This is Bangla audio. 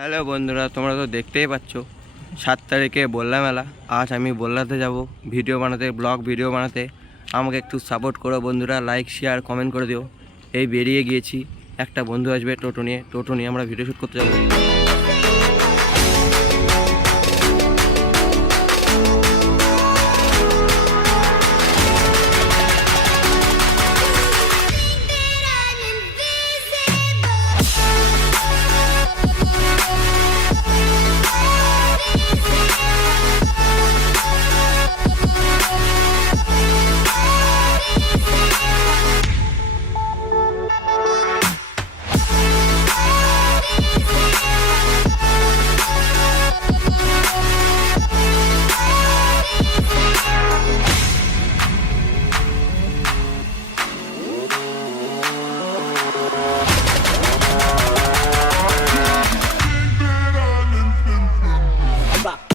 হ্যালো বন্ধুরা, তোমরা তো দেখতেই পাচ্ছ 7 তারিখে বললা মেলা। আজ আমি বললাতে যাব ভিডিও বানাতে, ব্লগ ভিডিও বানাতে। আমাকে একটু সাপোর্ট করো বন্ধুরা, লাইক শেয়ার কমেন্ট করে দিও। এই বেরিয়ে গিয়েছি, একটা বন্ধু আসবে টোটো নিয়ে আমরা ভিডিও শ্যুট করতে যাবো।